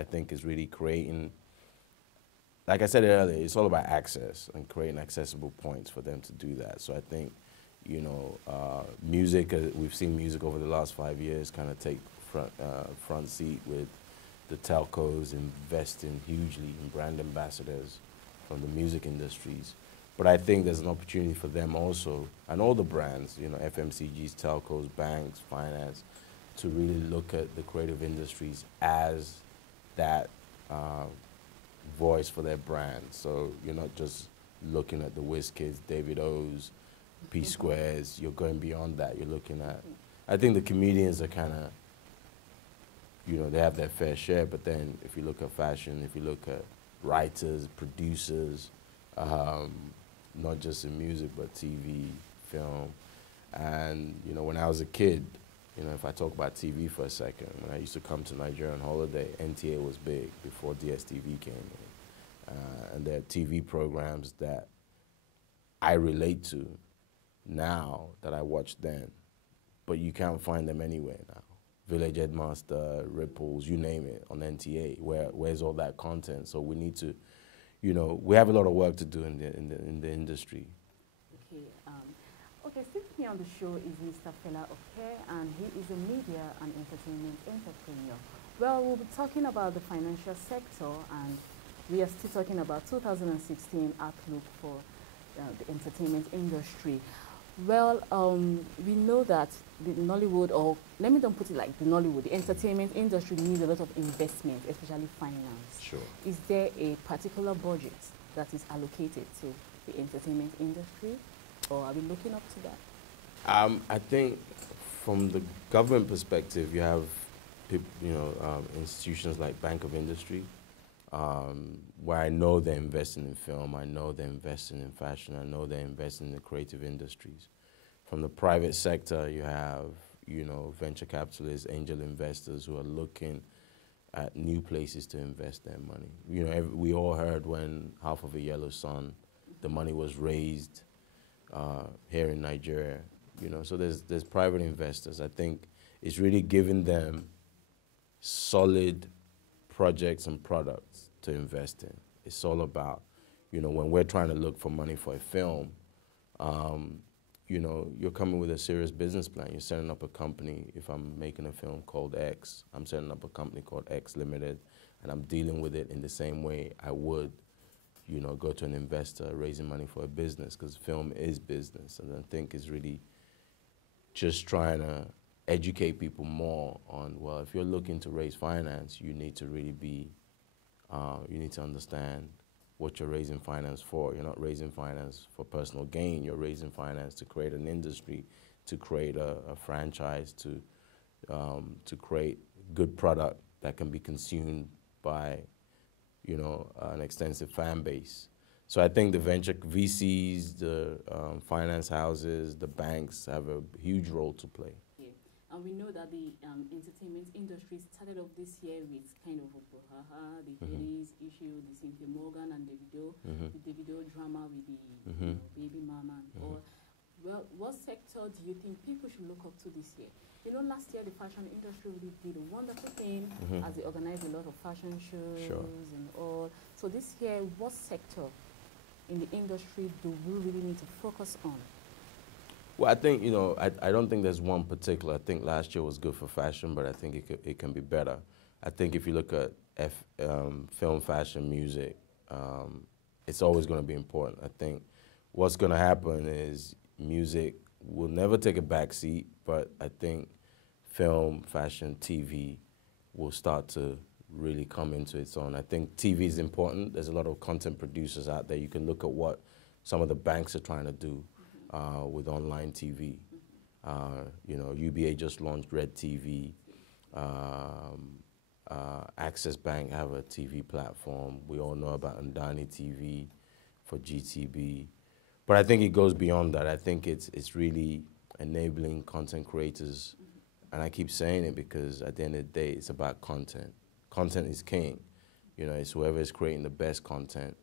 I think is really creating, like I said earlier, it's all about access and creating accessible points for them to do that. So I think, you know, music, we've seen music over the last 5 years kind of take front seat with the telcos investing hugely in brand ambassadors from the music industries. But I think there's an opportunity for them also, and all the brands, you know, FMCGs, telcos, banks, finance, to really look at the creative industries as that voice for their brand. So you're not just looking at the WizKids, David O's, P Squares, you're going beyond that. You're looking at, I think the comedians are kind of, you know, they have their fair share, but then if you look at fashion, if you look at writers, producers, not just in music, but TV, film. And, you know, when I was a kid, you know, if I talk about TV for a second, when I used to come to Nigeria on holiday, NTA was big before DSTV came in. And there are TV programs that I relate to now that I watched then, but you can't find them anywhere now. Village Headmaster, Ripples, you name it, on NTA. Where's all that content? So we need to, you know, we have a lot of work to do in the industry. Okay, okay, sitting here on the show is Mr. Fela Oke, and he is a media and entertainment entrepreneur. Well, we'll be talking about the financial sector, and we are still talking about 2016 outlook for the entertainment industry. Well, we know that the Nollywood, or let me don't put it like the Nollywood, the entertainment industry needs a lot of investment, especially finance. Sure. Is there a particular budget that is allocated to the entertainment industry, or are we looking up to that? I think from the government perspective, you have institutions like Bank of Industry, where I know they're investing in film, I know they're investing in fashion, I know they're investing in the creative industries. From the private sector, you have, you know, venture capitalists, angel investors who are looking at new places to invest their money. You know, we all heard when Half of a Yellow Sun, the money was raised here in Nigeria. You know, so there's private investors. I think it's really giving them solid projects and products to invest in. It's all about, you know, when we're trying to look for money for a film, you know, you're coming with a serious business plan. You're setting up a company. If I'm making a film called X, I'm setting up a company called X Limited, and I'm dealing with it in the same way I would, you know, go to an investor raising money for a business, because film is business. And I think it's really just trying to educate people more on, well, if you're looking to raise finance, you need to really be, you need to understand what you're raising finance for. You're not raising finance for personal gain. You're raising finance to create an industry, to create a franchise, to create good product that can be consumed by, you know, an extensive fan base. So I think the venture VCs, the finance houses, the banks have a huge role to play. And we know that the entertainment industry started off this year with kind of a brouhaha, the Harry's issue, the Cynthia Morgan and Davido, the Davido drama with the you know, baby mama and all. Well, what sector do you think people should look up to this year? You know, last year the fashion industry really did a wonderful thing as they organized a lot of fashion shows and all. So this year, what sector in the industry do we really need to focus on? Well, I think, you know, I don't think there's one particular. I think last year was good for fashion, but I think it can be better. I think if you look at film, fashion, music, it's always going to be important. I think what's going to happen is music will never take a back seat, but I think film, fashion, TV will start to really come into its own. I think TV is important. There's a lot of content producers out there. You can look at what some of the banks are trying to do with online TV. You know, UBA just launched Red TV. Access Bank have a TV platform. We all know about Ndani TV for GTB. But I think it goes beyond that. I think it's really enabling content creators. And I keep saying it because at the end of the day, it's about content. Content is king. You know, it's whoever is creating the best content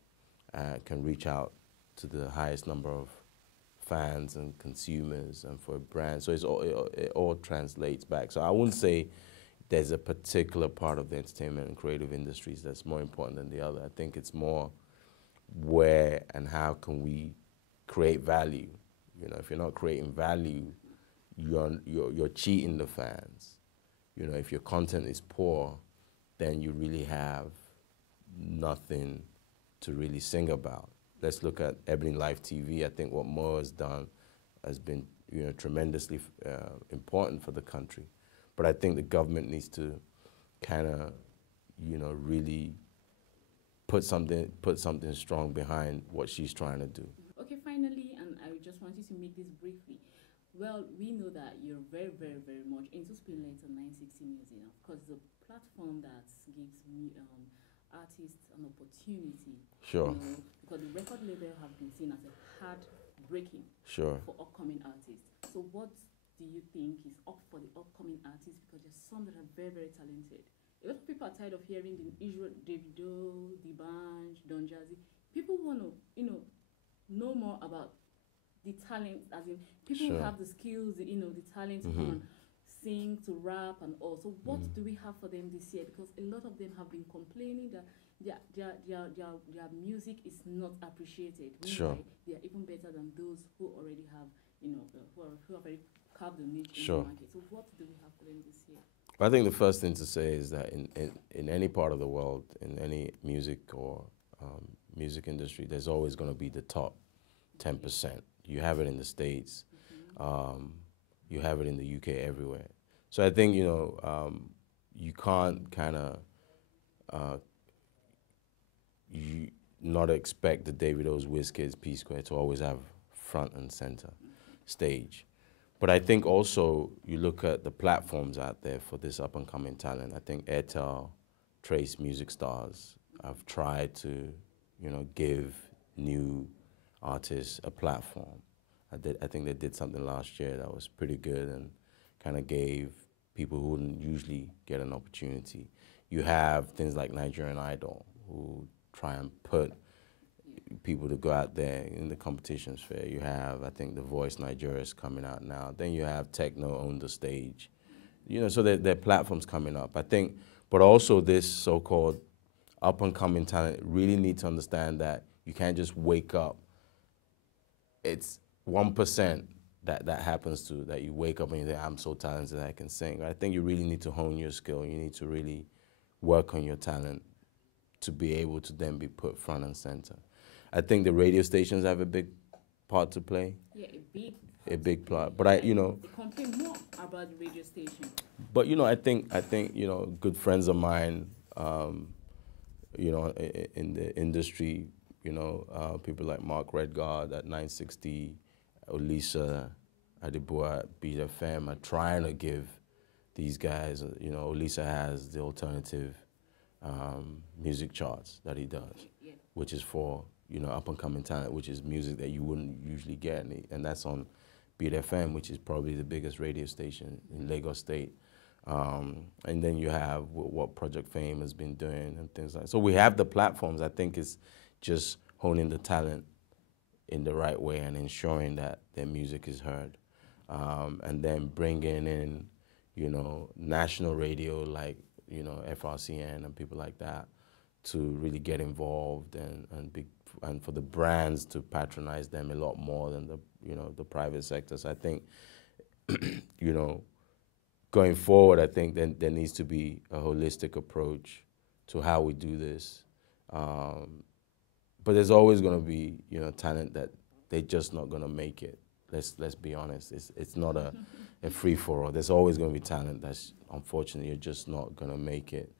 can reach out to the highest number of fans and consumers and for a brand. So it all translates back. So I wouldn't say there's a particular part of the entertainment and creative industries that's more important than the other. I think it's more where and how can we create value. You know, if you're not creating value, you're cheating the fans. You know, if your content is poor, then you really have nothing to really sing about. Let's look at Ebony Live TV. I think what Mo has done has been, you know, tremendously important for the country. But I think the government needs to kind of, you know, really put something strong behind what she's trying to do. Okay, finally, and I just want you to make this briefly. Well, we know that you're very, very, very much into Spinlight and 960 Music, of course, the platform that gives me artists an opportunity. Sure. You know, because the record label have been seen as a hard breaking Sure. for upcoming artists. So what do you think is up for the upcoming artists? Because there's some that are very, very talented. A lot of people are tired of hearing the usual Davido, D'banj, Don Jazzy. People want to, you know more about the talent, as in people who Sure. have the skills, you know, the talent to come and sing, to rap, and all. So what do we have for them this year? Because a lot of them have been complaining that their music is not appreciated. Sure. Meanwhile, they are even better than those who already have, you know, who have already carved the niche Sure. in the market. So what do we have for them this year? I think the first thing to say is that in any part of the world, in any music or music industry, there's always going to be the top 10%. You have it in the States, you have it in the UK, everywhere. So I think, you know, you can't kind of you not expect the Davidos, Wizkids, P-Square to always have front and center stage. But I think also you look at the platforms out there for this up-and-coming talent. I think Airtel, Trace Music Stars have tried to, you know, give new artists a platform. I think they did something last year that was pretty good and kind of gave people who wouldn't usually get an opportunity. You have things like Nigerian Idol, who try and put people to go out there in the competition sphere. You have, I think, The Voice Nigeria is coming out now. Then you have Techno on the stage. You know, so there are platforms coming up, I think. But also this so-called up-and-coming talent really need to understand that you can't just wake up. It's 1% that happens to, that you wake up and you think, I'm so talented I can sing. I think you really need to hone your skill. You need to really work on your talent to be able to then be put front and center. I think the radio stations have a big part to play. Yeah, a big part. But they complain more about the radio station. But you know, I think you know, good friends of mine, you know, in the industry, you know, people like Mark Redgard at 960, Olisa Adibua at Beat FM are trying to give these guys, you know, Olisa has the alternative music charts that he does, Yeah. which is for, you know, up-and-coming talent, which is music that you wouldn't usually get, and that's on Beat FM, which is probably the biggest radio station in Lagos State. And then you have what Project Fame has been doing and things like that. So we have the platforms. I think it's just honing the talent in the right way and ensuring that their music is heard. And then bringing in, you know, national radio like, you know, FRCN and people like that to really get involved and for the brands to patronize them a lot more than the, you know, the private sector. So I think, you know, going forward, I think then there needs to be a holistic approach to how we do this. But there's always going to be, you know, talent that they're just not going to make it. Let's be honest. It's not a free-for-all. There's always going to be talent that's, unfortunately, you're just not going to make it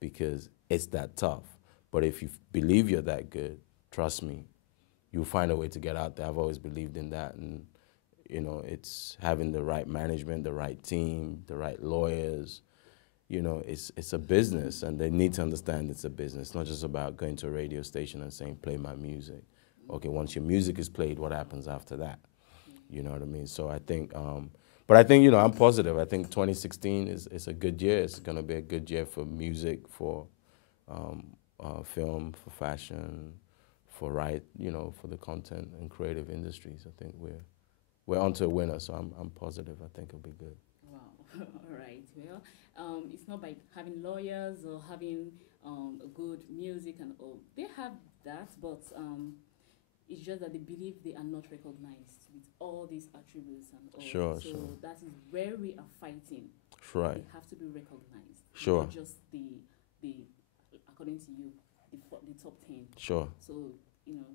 because it's that tough. But if you believe you're that good, trust me, you'll find a way to get out there. I've always believed in that. And, you know, it's having the right management, the right team, the right lawyers. You know, it's a business, and they need to understand it's a business. It's not just about going to a radio station and saying, play my music. Okay, once your music is played, what happens after that? You know what I mean? So I think, but I think, you know, I'm positive. I think 2016 is a good year. It's going to be a good year for music, for film, for fashion, for you know, for the content and creative industries. I think we're onto a winner, so I'm positive. I think it'll be good. Wow. All right. Well, it's not by having lawyers or having a good music and all. They have that, but it's just that they believe they are not recognized with all these attributes and all. Sure, so sure. that is where we are fighting. Right. They have to be recognized. Sure. Not just the according to you, the top 10. Sure. So,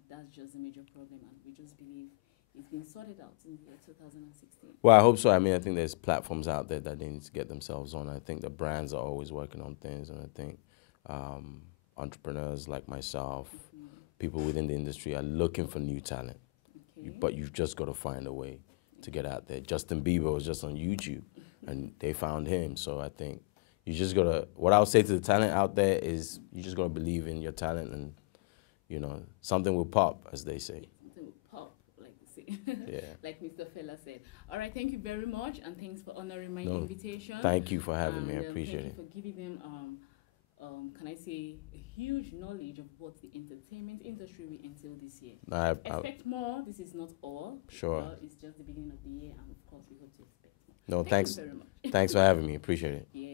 that's just a major problem, and we just believe it's been sorted out in the year 2016. Well, I hope so. I mean, I think there's platforms out there that they need to get themselves on. I think the brands are always working on things, and I think entrepreneurs like myself, people within the industry are looking for new talent. Okay. But you've just got to find a way to get out there. Justin Bieber was just on YouTube, and they found him. So I think you just got to, what I'll say to the talent out there is you just got to believe in your talent, and, something will pop, as they say. Something will pop, like they say. Yeah. Like Mr. Fela said. All right, thank you very much, and thanks for honoring my invitation. Thank you for having me. I appreciate it. Thank you for giving them, can I say, a huge knowledge of what the entertainment industry will entail this year. Expect more. This is not all. Sure. It's just the beginning of the year, and of course, we hope to expect more. No, Thank you very much. Thanks for having me. Appreciate it. Yeah.